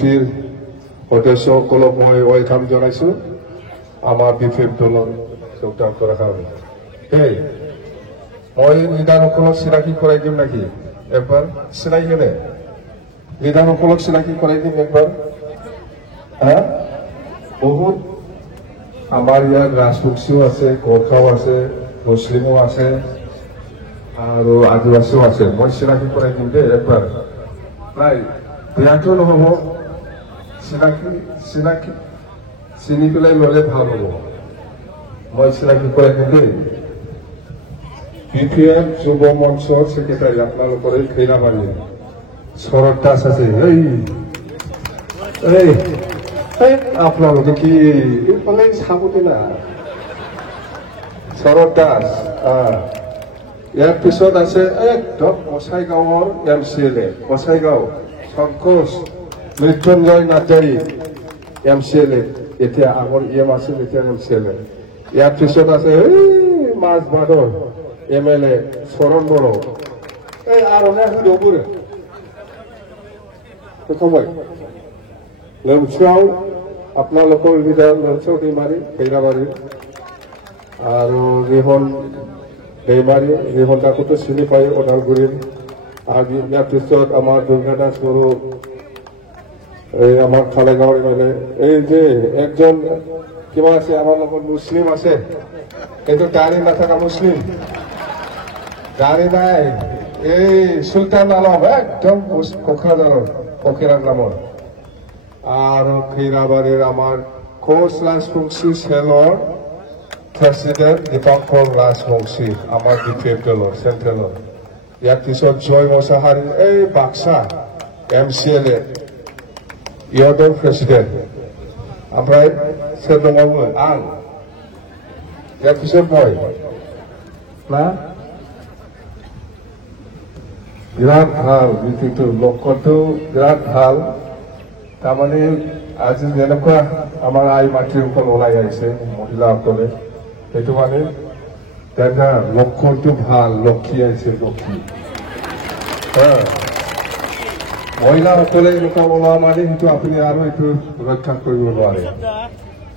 কমিটিৰ সদস্যসকলক মই ৱেলকাম জনাইছোঁ আমাৰ বিফেপ দলৰ যোগদান কৰাৰ কাৰণে এই মই লিডাৰসকলক চিনাকি কৰাই দিম নেকি একবাৰ চিনাকি কেনে লিডাৰসকলক চিনাকি কৰাই দিম একবাৰ বহুত আমাৰ ইয়াত ৰাজবংশীও আছে গোৰ্খাও আছে মুছলিমো আছে আৰু আদিবাসীও আছে মই চিনাকি কৰাই দিম দেই একবাৰ নাই বেয়াটো নহ'ব চিনাকি চিনি পেলাই ল'লে ভাল হ'ব মই চিনাকি কৰাই দিম দেই বিপিএম যুৱ মঞ্চৰ ছেক্ৰেটাৰী আপোনালোকৰ এই খৈৰাবাৰী শৰৎ দাস আছে আপোনালোকে কি এইফালে চাবতে না শৰৎ দাস ইয়াৰ পিছত আছে একদম গোসাইগাঁৱৰ MCLA গোসাইগাঁও সন্তোষ মৃত্যুঞ্জয় নাৰ্জাৰী MCLA এতিয়া আগৰ আছিল এতিয়া MCLA ইয়াৰ পিছত আছে মাছবাদৰ MLA চৰণ বড়ো এই আৰনে সুধবোৰে সময় লোমচাও আপোনালোকৰ লিডাৰ লোমচাও दैमारी খৈৰাবাৰী আৰু ৰিহন दैमारी ৰিহন দাকোতো চিনি পায় ওদালগুৰিৰ আৰু ইয়াৰ পিছত আমাৰ দুৰ্গা দাস বড়ো এই আমাৰ খালেগাঁৱৰ MLA এই যে একজন কিবা আছে আমাৰ লগত মুছলিম আছে কিন্তু দাড়ি নাথাকা মুছলিম দাড়ি নাই এই সুলতান আলম একদম কোকৰাঝাৰৰ পখিৰা গ্ৰামৰ আৰু খৈৰাবাৰীৰ আমাৰ কোচ ৰাজবংশী চেলৰ প্ৰেচিডেণ্ট দীপঙ্কৰ ৰাজবংশী আমাৰ বিপিএফ দলৰ চেণ্ট্ৰেলৰ ইয়াৰ পিছত জয় মছাহাৰী এই বাক্সা MCLA ইহঁতৰ প্ৰেচিডেণ্ট ओमफ्राय सोर दङमोन आं ইয়াৰ পিছত মই না বিৰাট ভাল মিটিংটো লক্ষ্যটো বিৰাট ভাল তাৰমানে আজি যেনেকুৱা আমাৰ আই মাতৃৰ ওপৰত ওলাই আহিছে মহিলাসকলে সেইটো মানে দেখা লক্ষ্যটো ভাল লক্ষী আহিছে লক্ষী মহিলাসকলে এনেকুৱা ওলোৱা মানে সেইটো আপুনি আৰু এইটো ৰক্ষা কৰিব নোৱাৰে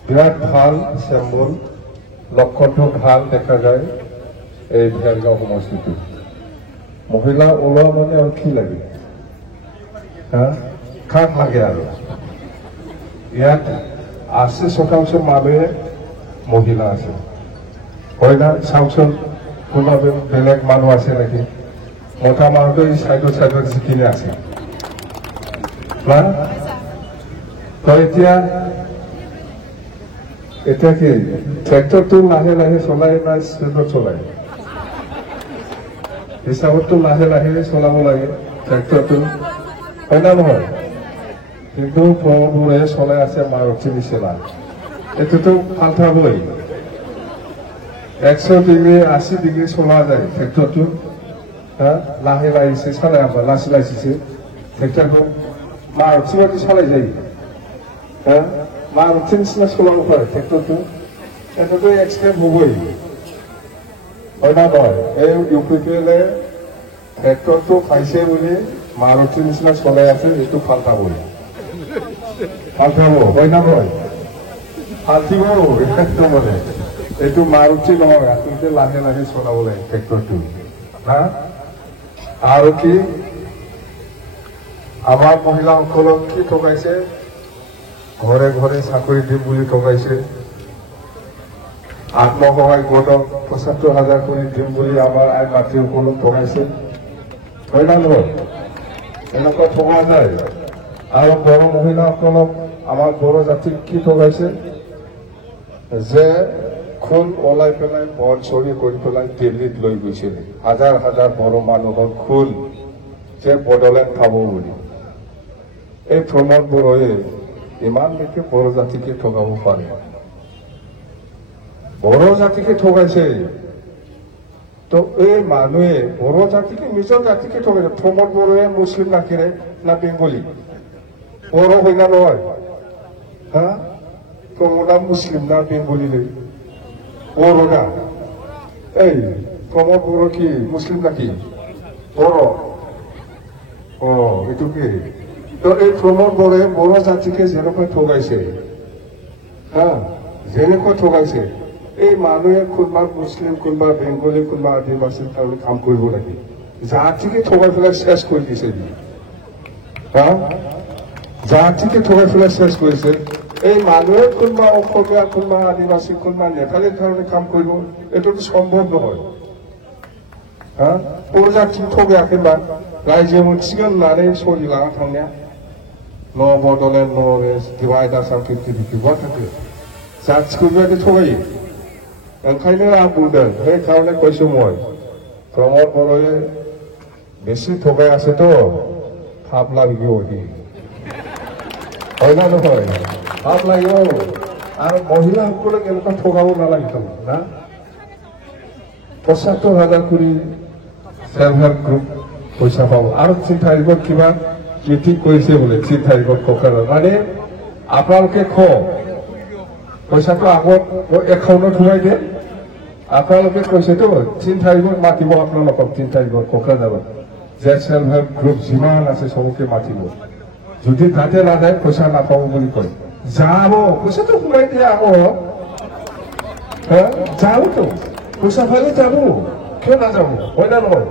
বিৰাট ভাল চেম্বল লক্ষ্যটো ভাল দেখা যায় এই ভেৰগাঁও সমষ্টিটো মহিলা ওলোৱা মানে আৰু কি লাগে কাক লাগে আৰু ইয়াত 80% মানুহে মহিলা আছে হয় না চাওকচোন কোনোবা বেলেগ মানুহ আছে নেকি মতা মানুহটো এই চাইডত যিখিনি আছে এতিয়া কি ট্ৰেক্টৰটো লাহে লাহে চলাই না স্পীডত চলাই হিচাপতটো লাহে লাহে চলাব লাগে ট্ৰেক্টৰটো হয় না নহয় কিন্তু প্ৰবোৰে চলাই আছে মাৰুতি নিচিনা এইটোতো ফাল্টাবই 100 ডিগ্ৰী 80 ডিগ্ৰী চলা যায় ট্ৰেক্টৰটো লাহে লাহে চালাই আমাৰ লাচি লাচিছে ট্ৰেক্টৰটো মাৰুতি বাদি চলাই যায় মাৰুতি নিচিনা চলাব পাৰে ট্ৰেক্টৰটো এইটোতো এক্সিডেণ্ট হ'বই হয় না নহয় এই UPPLে ট্ৰেক্টৰটো খাইছে বুলি মাৰুতি নিচিনা চলাই আছে এইটো ফাল্টাবই ফাল্টাব হয় না নহয় ফাল্টিব একদমে এইটো মাৰুতি নহয় আচলতে লাহে লাহে চলাব লাগে ট্ৰেক্টৰটো আৰু কি আমাৰ মহিলাসকলক কি ঠগাইছে ঘৰে ঘৰে চাকৰি দিম বুলি ঠগাইছে আত্মসহায়ক গোটক ৭৫,০০০ কৰি দিম বুলি আমাৰ আই মাতৃসকলক ঠগাইছে হয় না নহয় এনেকুৱা ঠগোৱা যায় আৰু বড়ো মহিলাসকলক আমাৰ বড়ো জাতিক কি ঠগাইছে যে খুন ওলাই পেলাই বন চৰি কৰি পেলাই দিল্লীত লৈ গৈছিল হাজাৰ হাজাৰ বড়ো মানুহৰ খুন যে বড়োলেণ্ড খাব বুলি এই প্ৰমোদ বড়োৱে ইমানলৈকে বড়ো জাতিকে ঠগাব পাৰে বড়ো জাতিকে ঠগাইছে তো এই মানুহে বড়ো জাতিকে নিজৰ জাতিকে ঠগাইছে প্ৰমোদ বড়োৱে মুছলিম নাকিৰে না বেংগলী বড়ো হয় না নহয় প্ৰমোদা মুছলিম না বেংগলী বড়ো না এই প্ৰমোদ বড়ো কি মুছলিম নাকি বড়ো এইটো কি তো এই প্রমোদ বড়ে বড় জাতিকে যেরকম ঠগাইছে হ্যাঁ যেনেকৈ ঠগাইছে এই মানুহে কোনোবা মুছলিম কোনোবা বেংগলী কোনোবা আদিবাসীৰ কাৰণে কাম কৰিব লাগে জাতিকে ঠগাই পেলাই শেষ কৰি দিছে জাতিকে ঠগাই পেলাই শেষ কৰিছে এই মানুহে কোনোবা অসমীয়া কোনোবা আদিবাসী কোনোবা নেপালীৰ কাৰণে কাম কৰিব এইটোতো সম্ভৱ নহয় প্ৰজাতি ঠগাখেবা ৰাইজে সিগাंनानै सोलिलाङा थांनाया न' Bodoland north east divide Assam 50-50 बहा थाखो जाथिखौ बेबायदि थगायो ओंखायनो आं बुंदों बे खारणे কৈছো মই प्रमोद बर'ए বেছি ঠগাইছেতো পাপ লাগিব হয় না নহয় পাপ লাগিব আৰু মহিলাসকলক এনেকুৱা ঠগাব নালাগিব না ৭৫,০০০ কোটি সেলফ হেল্প গ্ৰুপ পইচা পাব আৰু ৩ তাৰিখত কিবা ঠিক কৰিছে বোলে ৩ তাৰিখত কোকৰাঝাৰ মানে আপোনালোকে পইচাটো আগত একাউণ্টত সোমাই দিয়ে আপোনালোকে কৈছেতো ৩ তাৰিখত মাতিব আপোনালোকক ৩ তাৰিখত কোকৰাঝাৰত যে সেলফ হেল্প গ্ৰুপ যিমান আছে সবকে মাতিব যদি তাতে নাযায় পইচা নাপাব বুলি কয় যাব পইচাটো সোমাই দিয়ে আকৌ যাবতো পইচা পালে যাব কিয় নাযাব হয় না নহয়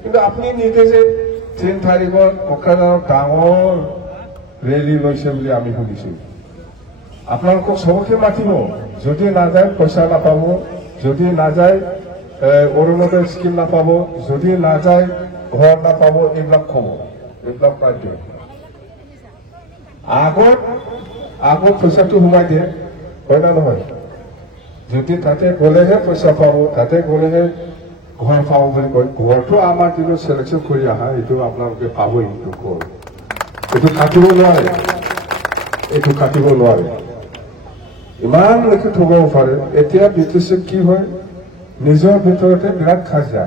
কিন্তু আপুনি নিজে যে ৩ তাৰিখত কোকৰাঝাৰত ডাঙৰ ৰেলী লৈছে বুলি আমি শুনিছো আপোনালোকক সবকে মাতিব যদি নাযায় পইচা নাপাব যদি নাযায় অৰুণোদয় স্কিম নাপাব যদি নাযায় ঘৰ নাপাব এইবিলাক খব এইবিলাক পাই দিয়ে আগত পইচাটো সোমাই দিয়ে হয় না নহয় যদি তাতে গ'লেহে পইচা পাব তাতে গ'লেহে ঘৰ পাব বুলি কয় ঘৰটো আমাৰ যিটো চিলেকশ্যন কৰি আহা এইটো আপোনালোকে পাবই এইটো কাটিব নোৱাৰে ইমান লেখি ঠগাব পাৰে এতিয়া বিটিচিত কি হয় নিজৰ ভিতৰতে বিৰাট কাজিয়া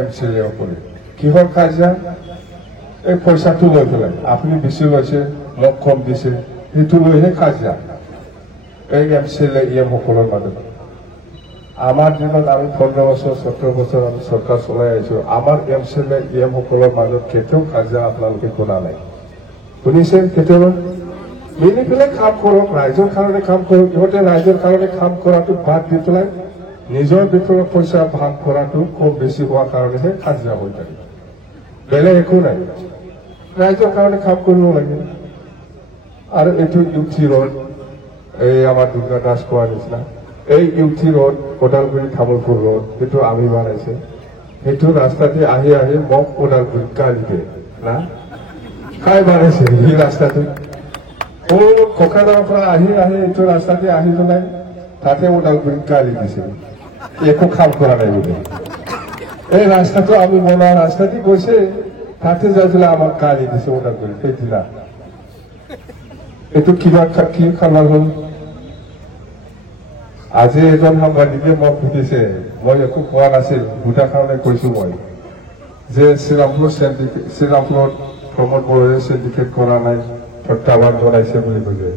এমচিএলএ কৰে কিহৰ কাজিয়া এই পইচাটো লৈ পেলাই আপুনি বেছি লৈছে মোক কম দিছে সেইটো লৈহে কাজিয়া এই এমচিএলএ সকলৰ মাজত আমাৰ দিনত আমি 15 বছৰ 17 বছৰ আমি চৰকাৰ চলাই আহিছো আমাৰ এমচিএলএ সকলৰ মাজত কেতিয়াও কাজিয়া আপোনালোকে শুনা নাই শুনিছে কেতিয়াবা মিলি পেলাই কাম কৰক ৰাইজৰ কাৰণে কাম কৰক ইহঁতে ৰাইজৰ কাৰণে কাম কৰাটো বাদ দি পেলাই নিজৰ ভিতৰত পইচা ভাগ কৰাটো খুব বেছি হোৱাৰ কাৰণেহে কাজিয়া হৈ থাকে বেলেগ একো নাই ৰাইজৰ কাৰণে কাম কৰিব লাগে আৰু এইটো ইউথি ৰোড এই আমাৰ দুৰ্গা দাস কোৱাৰ নিচিনা এই ইউথি ৰোড ওদালগুৰি তামোলপুৰ ৰোড সেইটো আমি বনাইছে সেইটো ৰাস্তাতে আহি মোক ওদালগুৰিত গালি দিয়ে না কাই বনাইছে এই ৰাস্তাটো কোকৰাঝাৰৰ পৰা আহি এইটো ৰাস্তাতে আহি পেলাই তাতে ওদালগুৰিত গালি দিছে একো কাম কৰা নাই বুলি এই ৰাস্তাটো আমি বনোৱা ৰাস্তাতে গৈছে তাতে যাই পেলাই আমাক গালি দিছে ওদালগুৰিত সেইদিনা এইটো কিবা কি খানাল হ'ল আজি এজন সাংবাদিকে মোক সুধিছে মই একো কোৱা নাছিল সুধা কাৰণে কৈছো মই যে শ্ৰীৰামপুৰত প্ৰমোদ বড়োৱে চিণ্ডিকেট কৰা নাই প্ৰত্যাহ্বান জনাইছে বুলি কৈছে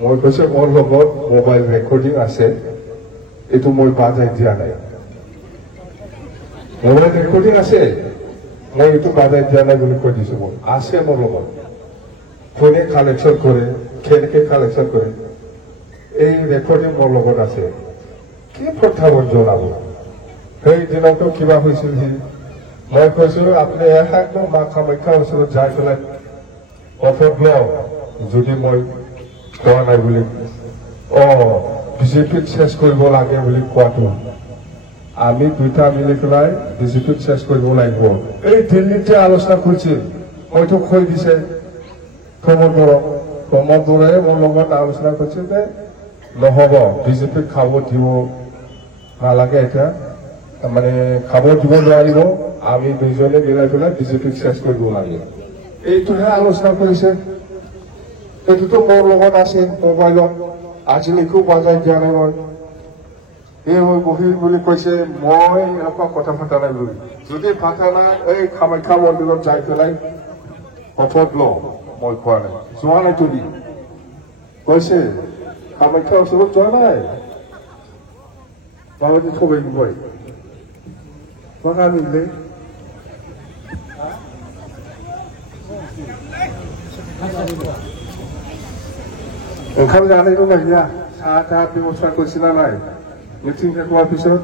মই কৈছো মোৰ লগত মোবাইল ৰেকৰ্ডিং আছে এইটো মই বাজাই দিয়া নাই মোবাইল ৰেকৰ্ডিং আছে মই এইটো বাজাই দিয়া নাই বুলি কৈ দিছো মই আছে মোৰ লগত কোনে কালেকশ্যন কৰে কেনেকে কালেকশ্যন কৰে এই ৰেকৰ্ডিং মোৰ লগত আছে কি প্ৰত্যাহ্বান জনাব সেই দিনতো কিবা হৈছিল মই কৈছো আপুনি একদম মা কামাখ্যাৰ ওচৰত যাই পেলাই অফত লওঁ যদি মই কোৱা নাই বুলি বিজেপিক শেষ কৰিব লাগে বুলি কোৱাটো আমি দুটা মিলি পেলাই বিজেপিক শেষ কৰিব লাগিব এই দিল্লীতে আলোচনা কৰিছিল মইতো কৈ দিছে প্ৰমোদ বড়োৱে মোৰ লগত আলোচনা কৰিছিল যে নহ'ব বিজেপিক খাব দিব নালাগে এতিয়া মানে খাব দিব নোৱাৰিব আমি দুইজনে মিলাই পেলাই বিজেপিক শেষ কৰিব লাগে এইটোহে আলোচনা কৰিছে এইটোতো মোৰ লগত আছে মোবাইলত আজিলৈকেও বাজাই দিয়া নাই মই এই মই বহি বুলি কৈছে মই এনেকুৱা কথা পতা নাই বুলি যদি পাতা নাই এই কামাখ্যা মন্দিৰত যাই পেলাই শপত লওঁ মই কোৱা নাই যোৱা নাই তুলি কৈছে কামাখ্যাৰ ওচৰত যোৱা নাই বাবাজি থবাই দিবই বাগা মিলে ओंखाम जानाय दंना गैया साहा थाहा बेबस्था करसिना नाय मिटिं শেষৰ পিছত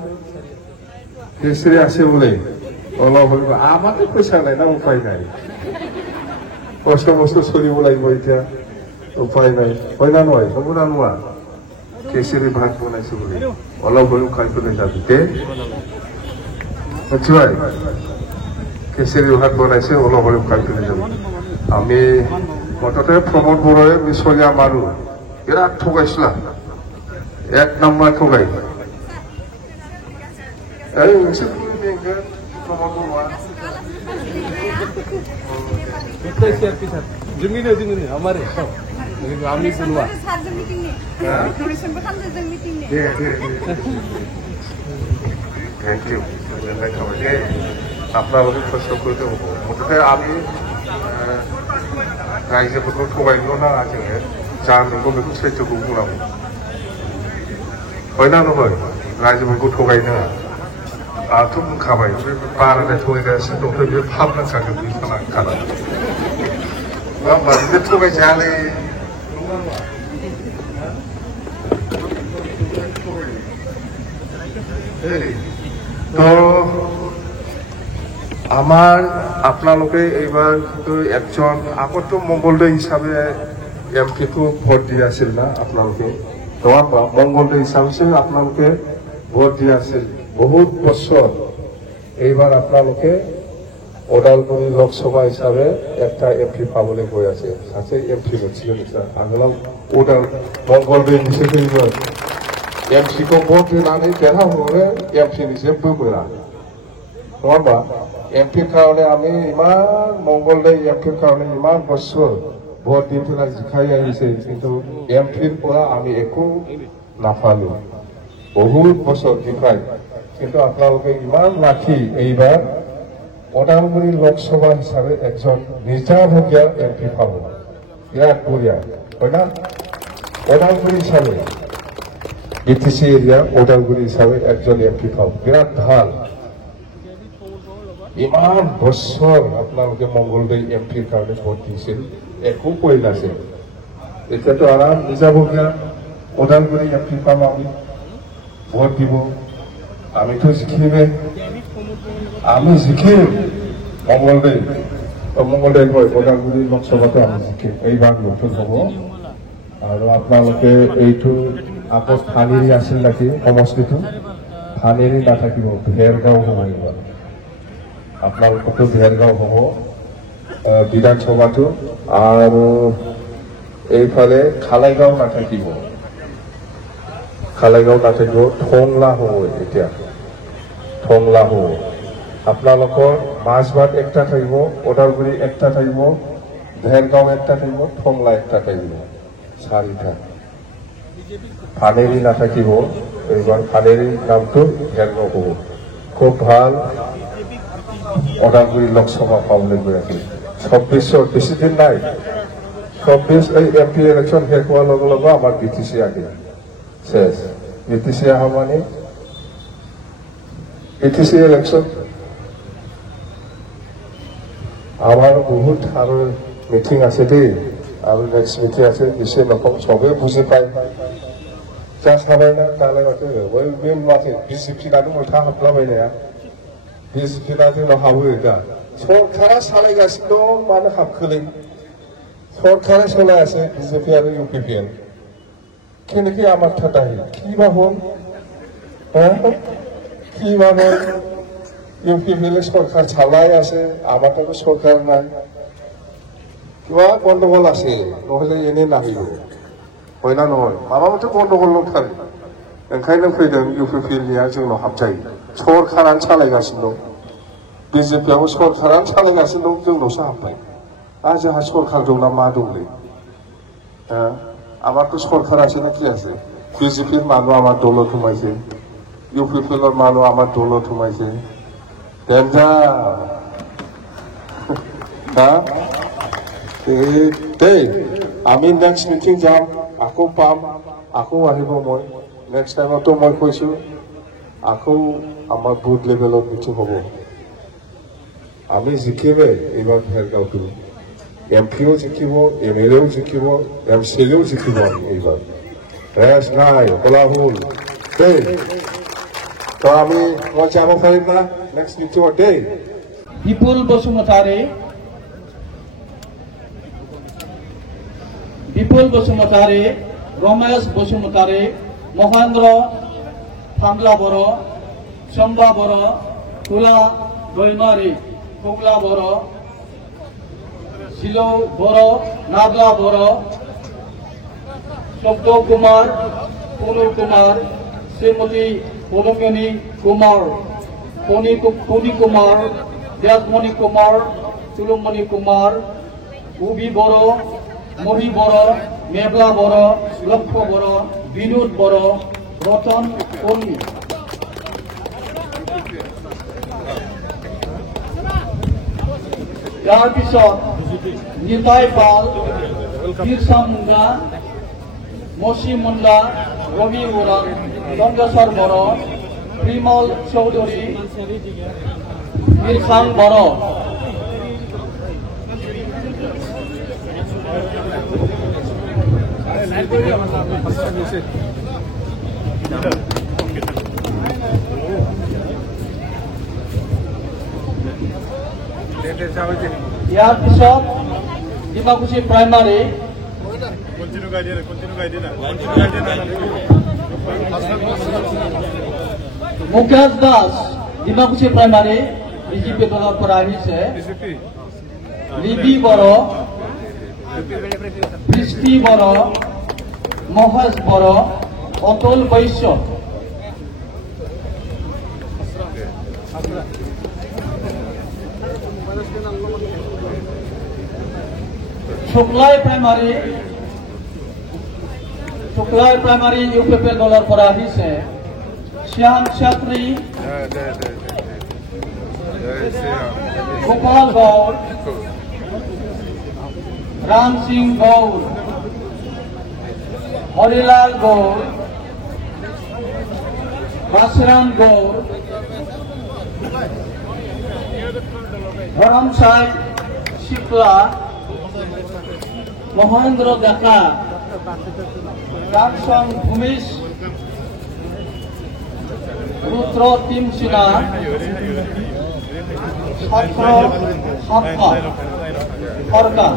केसरी আছে बोले অলপ হইব আমাকে পয়সা নাই না উপায় নাই কষ্ট মষ্ট চলিব লাগিব এতিয়া উপায় নাই হয় না নহয় হ'ব না নোৱা কেসরি ভাত বনাইছে বলে অলপ হইব খাই পেলাই যাবি তে বুঝছাই কেসরি ভাত বনাইছে অলপ হইব খাই পেলাই যাবি আমি মততে প্রমোদ বড়য়ে মিছলিয়া মানুহ বিরাট ঠগাইছিলা এক নাম্বার ঠগাই এই প্রমোদ বড়া जोंनिनो हमारे आमी बुलवा थैंक यू আপনাদের কষ্ট করতে হবো মুঠতে আমি রাইজोफोरखौ थगायनो नाङा जोङो जा नंगौ बेखौ सैथोखौ बुंनांगौ হয় ना नङा राइजोफोरखौ थगायनो नाङा आंथ' बुंखाबाय बे बाराद्राय थगायगासिनो दंथ' बे फाब नांखागोन बे खाना बिदि थगायजायालै তো আমার আপনালোকে এইবার কিন্তু একজন আগত মঙ্গলদৈ হিসাবে এমপিকো ভোট দিয়ে আছিল না আপনালোকে তোমার মঙ্গলদৈ হিসাবে আপনালোকে ভোট দিয়ে আছিল বহুত বছর এইবার আপনালোকে ওদালগুৰি লোকসভা হিসাবে একটা এমপি পাবলৈ গৈ আছে সাথে এমপি मोनसिगोन आगोलाव ওদাল মঙ্গলদৈ নিচে एमपीखौ भोट होनानै देरहाहरो एमपिनि जेबो मोना नङा होमबा एमपि কাৰণে আমি ইমান মঙ্গলদৈ এমপিৰ কাৰণে ইমান বছৰ ভোট দি পেলাই জিকাই আহিছে কিন্তু এমপিৰ পৰা আমি একো নাপালো বহুত বছৰ জিকাই কিন্তু আপোনালোকে ইমান লাখি এইবাৰ ওদালগুৰি লোকসভা হিচাপে একজন নিজাববীয়া এমপি পাব বিৰাট বঢ়িয়া হয় না ওদালগুৰি হিচাপে বিটিসি এৰিয়া ওদালগুৰি হিসাবে একজন এমপি পাব বিরাট ভাল ইমান বছর আপনাদেরকে মঙ্গলদৈ এমপির কারণে ভোট দিয়েছিল একো কই নাছিল এটা তো আরাম নিজাববীয়া ওদালগুৰি এমপি পাম আমি ভোট দিব আমি তো জিকিমে আমি জিকিম মঙ্গলদৈ হয় ওদালগুৰি লোকসভাতে আমি জিকিম এইবাৰ নতুন হব আৰু আপোনালোকে এইটো আকৌ থানেৰি আছিল নাকি সমষ্টিটো থানেৰি নাথাকিব ভেৰগাঁও হ'ব এইবাৰ আপোনালোকতো ভেৰগাঁও হ'ব বিধানসভাটো আৰু এইফালে খালাইগাঁও নাথাকিব ঠংলা হ'ব এতিয়া ঠংলা হ'ব আপোনালোকৰ মাজবাট একটা থাকিব ওদালগুৰি একটা থাকিব ভেৰগাঁও একটা থাকিব ঠংলা একটা থাকিব চাৰিটা ফানেৰি নাথাকিব এইবাৰ ফানেৰিৰ নামটো ভেৰগাঁও হ'ব খুব ভাল ওদালগুৰি লোকসভা পাবলৈ গৈ আছে 26 বেছি দিন নাই 26 এই এমপি ইলেকশন শেষ হোৱাৰ লগে লগে আমাৰ বিটিসি আগে শেষ বিটিসি অহা মানে বিটিসি ইলেকশন আমাৰ বহুত আৰু মিটিং আছে দেই আৰু নেক্সট মিটিং আছে বেছি নকম চবে বুজি পায় जा साबायना दालाय माथो बे माथो बिजेपिनानो मोथा हाबलाबायनाया बिजेपिना जोंनाव हाबो दा सरकारा सालायगासिनो दं मानो हाबखोलै सरकारा सालायासै बिजेपि आरो इउपिपिएल কেনেকে আমার ঠাটাই কি ভাবুন কি ভাবে ইউপিপিএল সরকার চালাই আছে আমার তো সরকার নাই কিবা গন্ডগোল আছে নহলে এনে নাহিব হয় না নহয় माबा मोनसे गन्डगोल दंथारो ओंखायनो फैदों इउपिपिएलनिया जोंनाव हाबजायो सरकारानो सालायगासिनो दं बिजेपिआबो सरकारानो सालायगासिनो दं जोंनावसो हाबबाय जोंहा सरकार दं ना मा दंलै আমারতো সরকার আছে না কি আছে বিজেপির মানুষ আমার দলত সোমাইছে ইউপিপিএলৰ মানুহ আমার দলত সোমাইছে দেই আমি নেক্সট মিটিং যাম আকৌ পাম আকৌ আহিব মই নেক্সট টাইমতো মই কৈছো আকৌ আমাৰ বুথ লেভেলত মিটিং হ'ব আমি জিকিমে এইবাৰ ভেৰগাঁওটো এমপিও জিকিব, এমএলএও জিকিব, এমচিএলএও জিকিব আমি এইবাৰ। ৰেছ নাই, কোলাহল দেই। তো আমি মই যাব পাৰিম না নেক্সট মিটিঙত দেই। বিপুল বসুমতাৰী, বিপুল বসুমতাৰী, ৰমেশ বসুমতাৰী, মহেন্দ্ৰ থামলা বড়ো, চম্বা বড়ো, তুলা দৈমাৰী, কমলা বড়ো, শিলৌ বড়ো, নাগলা বড়ো, শব্দ কুমার, পুনু কুমার, শ্রীমতী পলঙ্গিনী কুমার, পনি কুমার, দেশমণি কুমার, তুলুমণি কুমার, উবি বড়ো, মহি বড়ো, মেঘলা বড়ো, লক্ষ্য বড়ো, বিনোদ বড়ো, রতন কর্মী। ইয়াৰ পিছত নিতাই পাল, বিৰছা মুণ্ডা, মচি মুণ্ডা, ৰবি ওৰাং, চন্দ্ৰেশ্বৰ বড়ো, প্ৰিমল চৌধুৰী, মিৰখান বড়ো। ইয়াৰ পিছত Dimakuchi primary, Mukesh Das Dimakuchi primary BJP দলৰ পৰা আহিছে। লিবি বড়ো, বৃষ্টি বড়ো, মহেশ বড়ো, অতুল বৈশ্য। শুক্লাই প্ৰাইমাৰী ইউপিপি দলৰ পৰা আহিছে। শ্যাম ছাত্ৰী, গোপাল গৌড়, রাম সিং গৌড়, হরিলাল গৌড়, বাসরাম গৌড়, ধরমসাই শিকলা, মহেন্দ্র দেখা, কাঞ্চন ভূমিশ, রুদ্র তিমসিনা, ছাত্র সাপ্পা সরকার।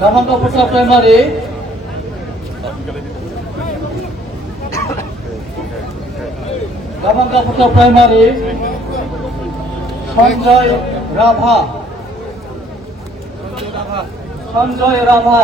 দামঙ্গপুত্র প্রাইমারি, দামঙ্গপুত্র প্রাইমারি, সঞ্জয় রাভা, সঞ্জয় রাভা।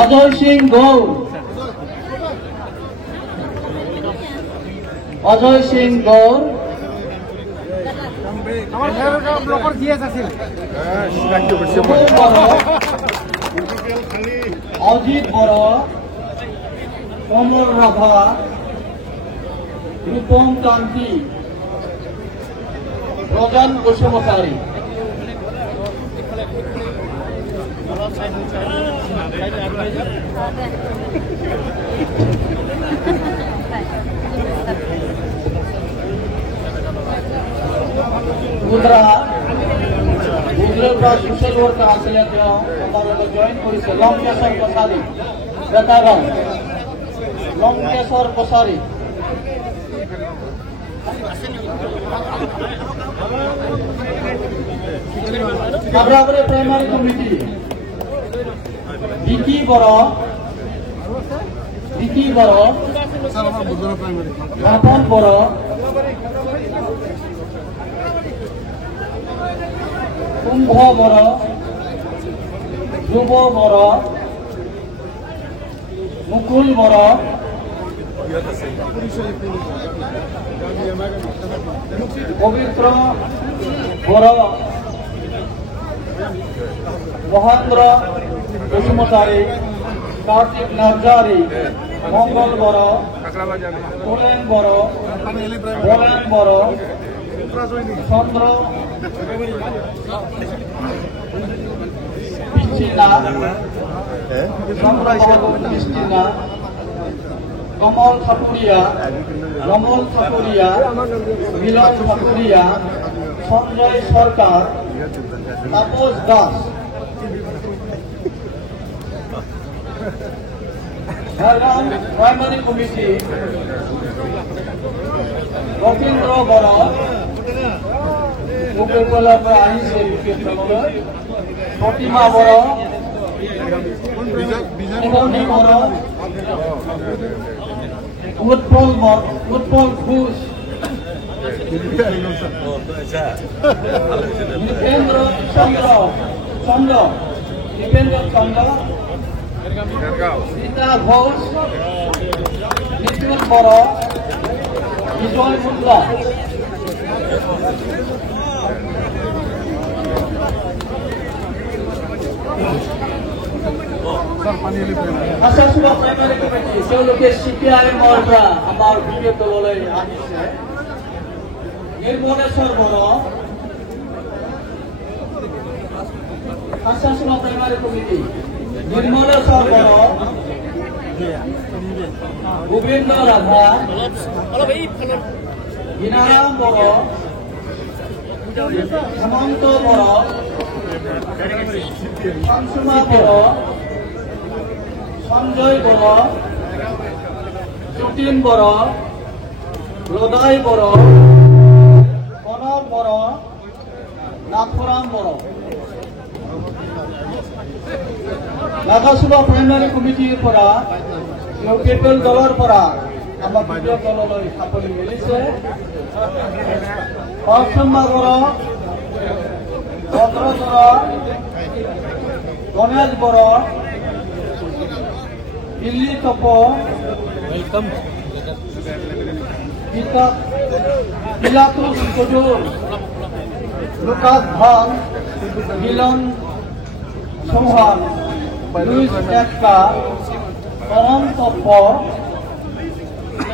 অজয় সিং গৌড়, অজয় সিং গৌড়, অজিত বড়ো, কমল রাভা, রূপম কান্তি, প্রজান বসুমতারী। গুজরাট সোশ্যাল ওয়াৰ্কাৰ আছিলে, তেওঁ আমাৰ লগত জইন কৰিছে। লংকেশ্বৰ কছাৰী, ডেকাগাঁও, লংকেশ্বৰ কছাৰী। খাগড়াবাড়ি প্রাইমারি কমিটি, বিকি বড়ো, রাপন বড়ো, কুম্ভ বড়ো, ধ্রুব বড়ো, মুকুল বড়ো, পবিত্র বড়ো, মহেন্দ্র বসুমতারী, কার্তিক নার্জারি, মঙ্গল বড়ো, কোলেন বড় বলেন বড় চন্দ্র পিচিনা চন্দ্রবাবু পিচিনা কমল ঠাকুরিয়া মিলন ঠাকুরিয়া সঞ্জয় সরকার তাপস দাস ঝাড়গ্রাম প্রাইমারি কমিটি রবীন্দ্র বড় মুকুলতলার পৰা আহিছে প্ৰতিমা বড় শিৱনী বড় উৎপল ঘোষ দীপেন্দ্ৰ চন্দ্ৰ সীতা ঘোষ নিতুল বড় বিজয় মূল্য আশাসুবা প্ৰাইমাৰী কমিটি তেওঁলোকে CPIMৰ পৰা আমাৰ বিজেপি দললৈ আহিছে নিৰ্মলেশ্বৰ বড় আশাসুবা প্ৰাইমাৰী কমিটি নিৰ্মলেশ্বৰ বড় গোবিন্দ ৰাভা গিনাৰাম বড় হেমন্ত বড় শামসুমা বড় সঞ্জয় বড় যতীন বড় হৃদয় বড় কনক বড় নাথুৰাম বড় নাগাসুবা প্ৰাইমাৰী কমিটিৰ পৰা পিপল দলৰ পৰা আমাৰ বিজেপি দললৈ সাপৰি মেলিছে অসম্মা বড় চন্দ্ৰচৰ গণেশ বড় দিল্লী তপ পিলাতুস কজুৰ লুকাস ভাল মিলন চৌহান লুইস টেক্কা কৰম তপ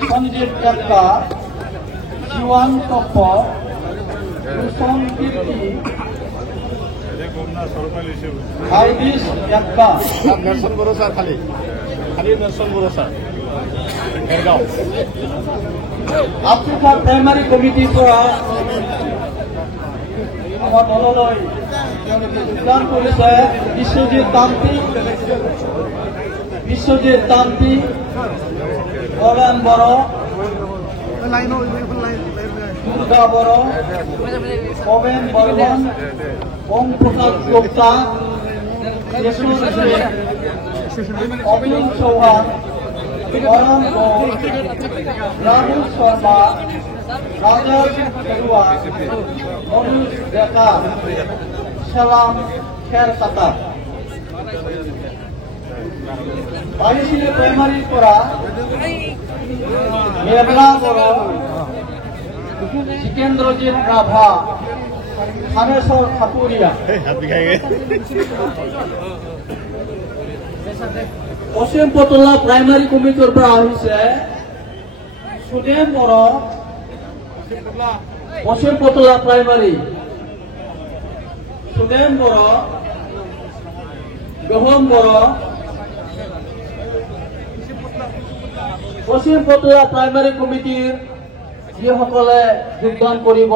সঞ্জীৱ টেক্কা শিৱান তপ কুসুম কীৰ্তি আইদিস টেক্কা দৰ্শন কৰো স্যাৰ খালি দৰ্শন কৰো স্যাৰ আফ্ৰিকা প্ৰাইমাৰী কমিটিৰ পৰা আমাৰ দললৈ যোগদান কৰিছে বিশ্বজিৎ তান্ত্ৰিক কল্যাণ বড় দুৰ্গা বড় পৱেন বৰ্মন ওম প্ৰসাদ গুপ্তা অভিনৱ চৌহান কৰম ঘোষ ৰাহুল শৰ্মা ৰাজেশ বড়ুয়া মনোজ ডেকা সালাম খেৰকাটা বালিশিলী প্ৰাইমাৰিৰ পৰা মেঘলা বড় জিতেন্দ্ৰজিৎ ৰাভা থানেশ্বৰ ঠাকুৰীয়া পশ্চিম পটলা প্ৰাইমাৰী কমিটিৰ পৰা আহিছে সুদেম বড় পশ্চিম পটলা প্ৰাইমাৰী সুদেম বড় গহম বড় পশ্চিম পটলা প্ৰাইমাৰী কমিটিৰ যিসকলে যোগদান কৰিব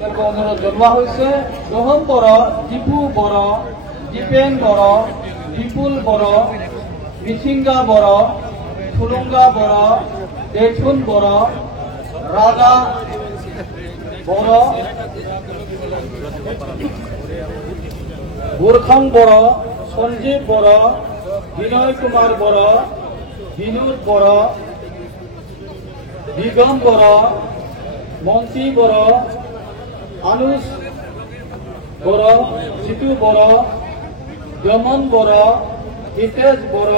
অনুৰোধ জনোৱা হৈছে গহম বড় দীপু বড় দীপেন বড় বিপুল বড় মিচিংগা বড় থুলুঙ্গা বড় দেচুন বড় রাজা বড় বুরখাং বড় সঞ্জীৱ বড় বিনয় কুমাৰ বড় বিনোদ বড় দিগম বড় মন্ত্ৰী বড় আনুষ বড় জিতু বড় যমন বড় হিতেশ বড়